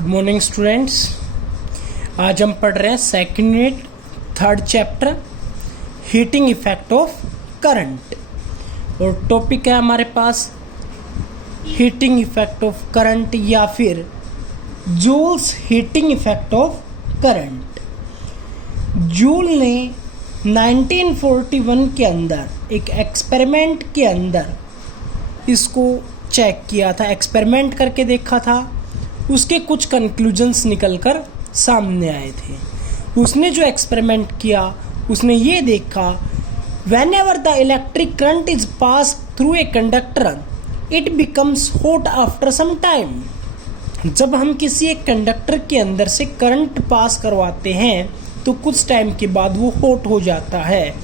Good morning students. आज हम पढ़ रहे हैं second unit third chapter heating effect of current और टॉपिक है हमारे पास हीटिंग इफेक्ट ऑफ करंट या फिर Joule's heating effect of current. Joule ने 1941 के अंदर एक एक्सपेरिमेंट के अंदर इसको चेक किया था, एक्सपेरिमेंट करके देखा था, उसके कुछ कंक्लूजन्स निकलकर सामने आए थे। उसने जो एक्सपेरिमेंट किया उसने ये देखा whenever the electric current is pass through a conductor it becomes hot after some time. जब हम किसी एक कंडक्टर के अंदर से करंट पास करवाते हैं तो कुछ टाइम के बाद वो हॉट हो जाता है।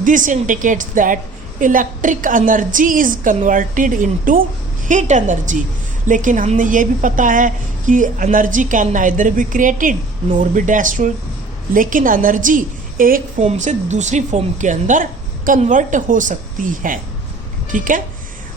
This indicates that electric energy is converted into heat energy. लेकिन हमने ये भी पता है कि energy can neither be created nor be destroyed, लेकिन एनर्जी एक फॉर्म से दूसरी फॉर्म के अंदर कन्वर्ट हो सकती है। ठीक है,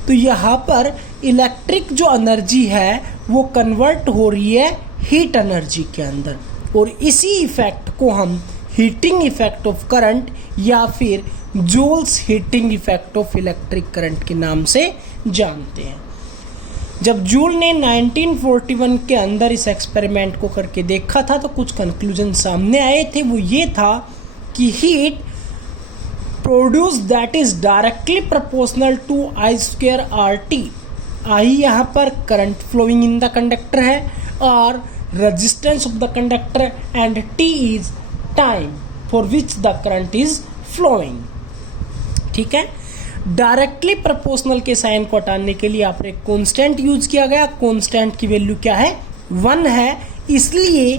तो यहाँ पर इलेक्ट्रिक जो एनर्जी है वो कन्वर्ट हो रही है हीट एनर्जी के अंदर, और इसी इफेक्ट को हम हीटिंग इफेक्ट ऑफ करंट या फिर Joule's heating effect of electric current के नाम से जानते हैं। जब जूल ने 1941 के अंदर इस एक्सपेरिमेंट को करके देखा था तो कुछ कंक्लूजन सामने आए थे। वो ये था कि heat produce that is directly proportional to I square R T. I यहाँ पर current flowing in the conductor है और resistance of the conductor and T is time for which the current is flowing. ठीक है, directly proportional के sign को हटाने के लिए यहाँ पर एक कांस्टेंट यूज किया गया। कांस्टेंट की वैल्यू क्या है? 1 है, इसलिए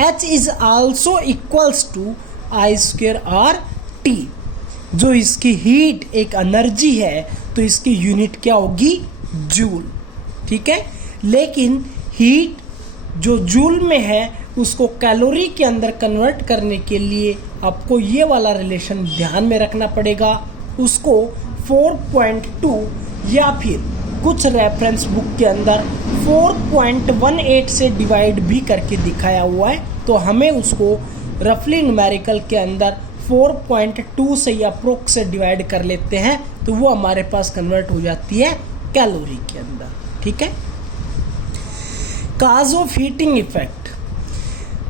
H is also equals to I square R T. जो इसकी हीट एक एनर्जी है तो इसकी यूनिट क्या होगी? जूल। ठीक है, लेकिन हीट जो जूल में है उसको कैलोरी के अंदर कन्वर्ट करने के लिए आपको ये वाला रिलेशन ध्यान में रखना पड़ेगा। उसको 4.2 या फिर कुछ रेफरेंस बुक के अंदर 4.18 से डिवाइड भी करके दिखाया हुआ है, तो हमें उसको रफली न्यूमेरिकल के अंदर 4.2 से या अप्रोक्स से डिवाइड कर लेते हैं तो वो हमारे पास कन्वर्ट हो जाती है कैलोरी के अंदर। ठीक है, cause of heating effect.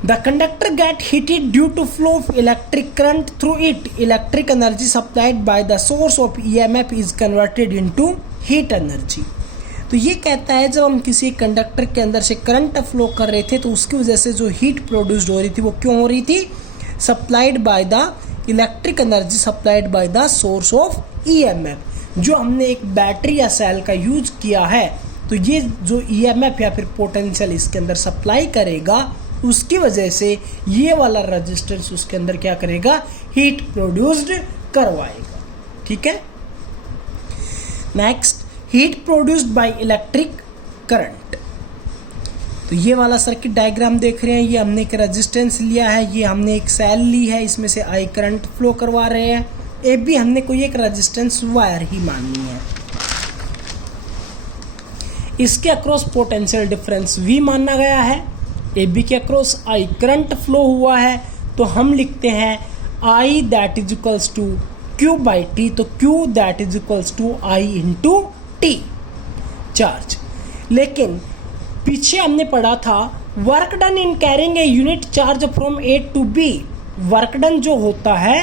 The conductor get heated due to flow of electric current through it. Electric energy supplied by the source of EMF is converted into heat energy. तो ये कहता है जब हम किसी कंडक्टर के अंदर से करंट फ्लो कर रहे थे तो उसकी वजह से जो हीट प्रोड्यूस्ड हो रही थी वो क्यों हो रही थी? Supplied by the electric energy supplied by the source of EMF। जो हमने एक बैटरी या सेल का यूज किया है तो ये जो EMF या फिर पोटेंशियल इसके अंदर सप्लाई करेगा उसकी वजह से ये वाला रेजिस्टेंस उसके अंदर क्या करेगा? हीट प्रोड्यूस्ड करवाएगा। ठीक है, next heat produced by electric current. तो ये वाला सर्किट डायग्राम देख रहे हैं, ये हमने एक रेजिस्टेंस लिया है, ये हमने एक सेल ली है, इसमें से आई करंट फ्लो करवा रहे हैं। ए भी हमने कोई एक रेजिस्टेंस वायर ही माननी है। इसके अक्रॉस पोटेंशियल डिफरेंस V माना गया है। ए बी के अक्रॉस आई करंट फ्लो हुआ है तो हम लिखते हैं I that is equals to Q by T. तो Q that is equals to I into T charge. लेकिन पीछे हमने पढ़ा था work done in carrying a unit charge from A to B. Work done जो होता है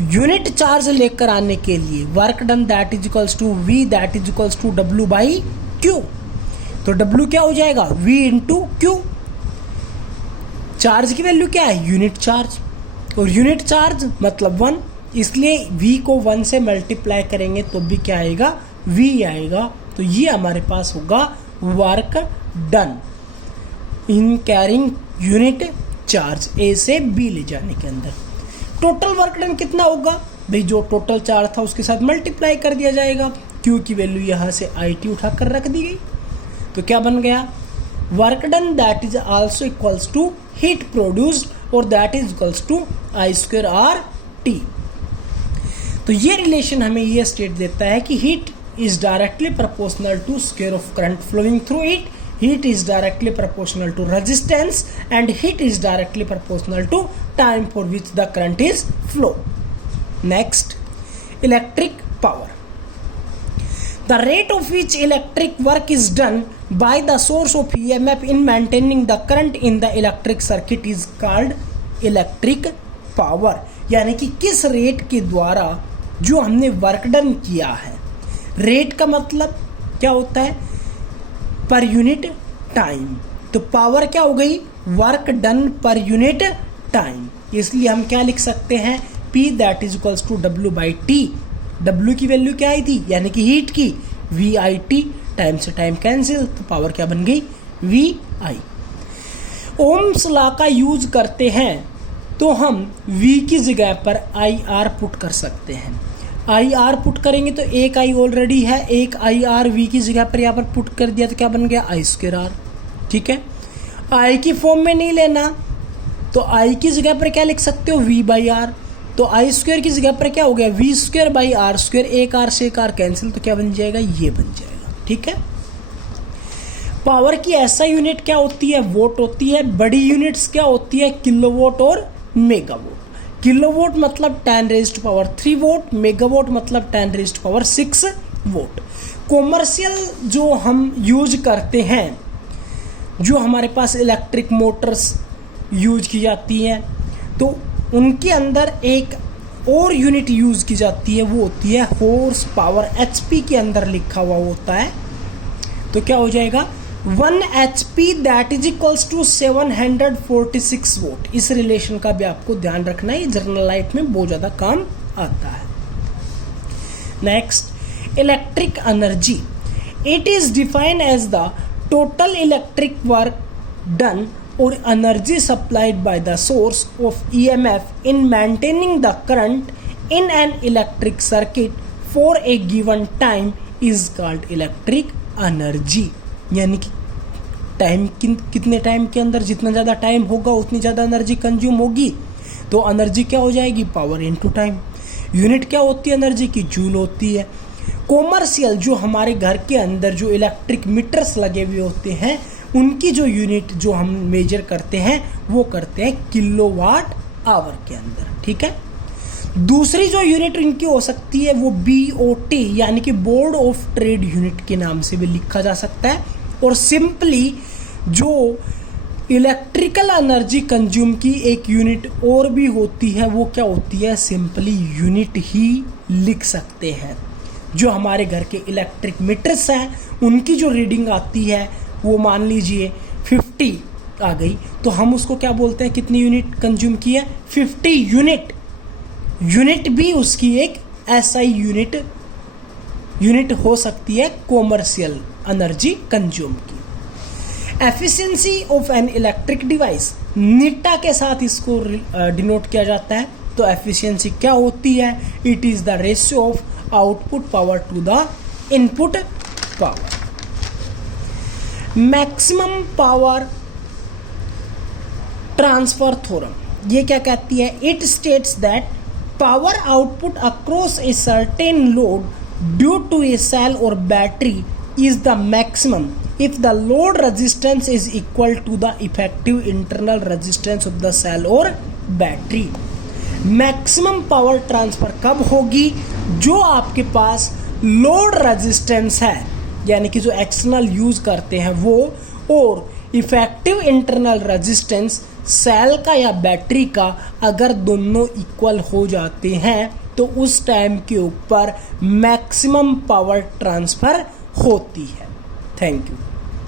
यूनिट चार्ज लेकर आने के लिए, work done that is equals to V that is equals to W by Q. तो डब्ल्यू क्या हो जाएगा? V into Q. चार्ज की वैल्यू क्या है? यूनिट चार्ज, और यूनिट चार्ज मतलब 1, इसलिए V को 1 से मल्टीप्लाई करेंगे तो भी क्या आएगा? V आएगा। तो ये हमारे पास होगा work done in carrying unit charge A से B ले जाने के अंदर। टोटल वर्क डन कितना होगा भाई? जो टोटल चार्ज था उसके साथ मल्टीप्लाई कर दिया जाएगा। Q की वैल्यू यहाँ से IT उठाकर रख दी गई तो क्या बन गया? Work done that is also equals to heat produced और that is equals to I square R T. तो ये रिलेशन हमें ये स्टेट देता है कि heat is directly proportional to square of current flowing through it heat is directly proportional to resistance and heat is directly proportional to time for which the current is flow. Next, electric power. The rate of which electric work is done by the source of EMF in maintaining the current in the electric circuit is called electric power. यानी कि किस rate के द्वारा जो हमने work done किया है, rate का मतलब क्या होता है, पर यूनिट टाइम, तो पावर क्या हो गई, वर्क डन पर यूनिट टाइम, इसलिए हम क्या लिख सकते हैं, P that is equals to W/T। W की वैल्यू क्या आई थी, यानी कि हीट की, VIT, टाइम से टाइम कैंसिल, तो पावर क्या बन गई, VI। ओम्स लॉ का यूज करते हैं तो हम V की जगह पर IR पुट कर सकते हैं। IR पुट करेंगे तो एक I ऑलरेडी है, एक IR V की जगह पर यहाँ पर पुट कर दिया तो क्या बन गया, I²R। ठीक है, I की फॉर्म में नहीं लेना तो I की जगह पर क्या लिख सकते हो, V/R, तो I² की जगह पर क्या हो गया, V²/R², एक R से एक R कैंसिल, तो क्या बन जाएगा, ये बन जाएगा। ठीक है, पावर की ऐसा यूनिट क्या होती है, वोट होती है। बड़ी यूनिट्स क्या होती है, किलोवाट और मेगावाट। किलोवाट मतलब 10⁻³ वोट, मेगावाट मतलब 10⁻6 वोट। कॉमर्शियल जो हम यूज करते हैं, जो हमारे पास इलेक्ट्रिक मोटर्स यूज की जाती हैं, तो उनके अंदर एक और यूनिट यूज की जाती है, वो होती है हॉर्स पावर। HP के अंदर लिखा हुआ होता है, तो क्या हो जाएगा, 1 HP that is equals to 746 watt. इस रिलेशन का भी आपको ध्यान रखना है, जनरल लाइफ में बहुत ज़्यादा काम आता है। Next, electric energy. It is defined as the total electric work done और energy supplied by the source of EMF in maintaining the current in an electric circuit for a given time is called electric energy। यानी कि time कितने time के अंदर, जितना ज़्यादा time होगा उतनी ज़्यादा एनर्जी कंज्यूम होगी, तो एनर्जी क्या हो जाएगी, पावर इनटू टाइम। यूनिट क्या होती है एनर्जी की, जूल होती है। कॉमर्शियल जो हमारे घर के अंदर जो इलेक्ट्रिक मीटर्स लगे हुए होते हैं, उनकी जो यूनिट जो हम मेजर करते हैं वो करते हैं किलोवाट आवर के अंदर। ठीक है, दूसरी जो यूनिट इनकी हो सकती है वो BOT यानी कि बोर्ड ऑफ ट्रेड यूनिट के नाम से भी लिखा जा सकता है। और सिंपली जो इलेक्ट्रिकल एनर्जी कंज्यूम की एक यूनिट और भी होती है, वो क्या होती है, सिंपली यूनिट ही लिख सकते हैं। जो हमारे घर के इलेक्ट्रिक मीटर्स हैं, उनकी जो रीडिंग आती है वो मान लीजिए 50 आ गई, तो हम उसको क्या बोलते हैं, कितनी यूनिट कंज्यूम की है, 50 यूनिट। यूनिट भी उसकी एक SI यूनिट हो सकती है कॉमर्शियल एनर्जी कंज्यूम की। Efficiency of an electric device, Neeta के साथ इसको डिनोट किया जाता है। तो एफिशिएंसी क्या होती है, it is the ratio of output power to the input power. Maximum power transfer theorem, ये क्या कहती है, it states that power output across a certain load due to a cell और battery is the maximum if the load resistance is equal to the effective internal resistance of the cell or battery। Maximum power transfer कब होगी, जो आपके पास load resistance है, यानी कि जो external use करते हैं वो, और इफेक्टिव इंटरनल रेजिस्टेंस सेल का या बैटरी का अगर दोनों इक्वल हो जाते हैं, तो उस टाइम के ऊपर मैक्सिमम पावर ट्रांसफर होती है। Thank you.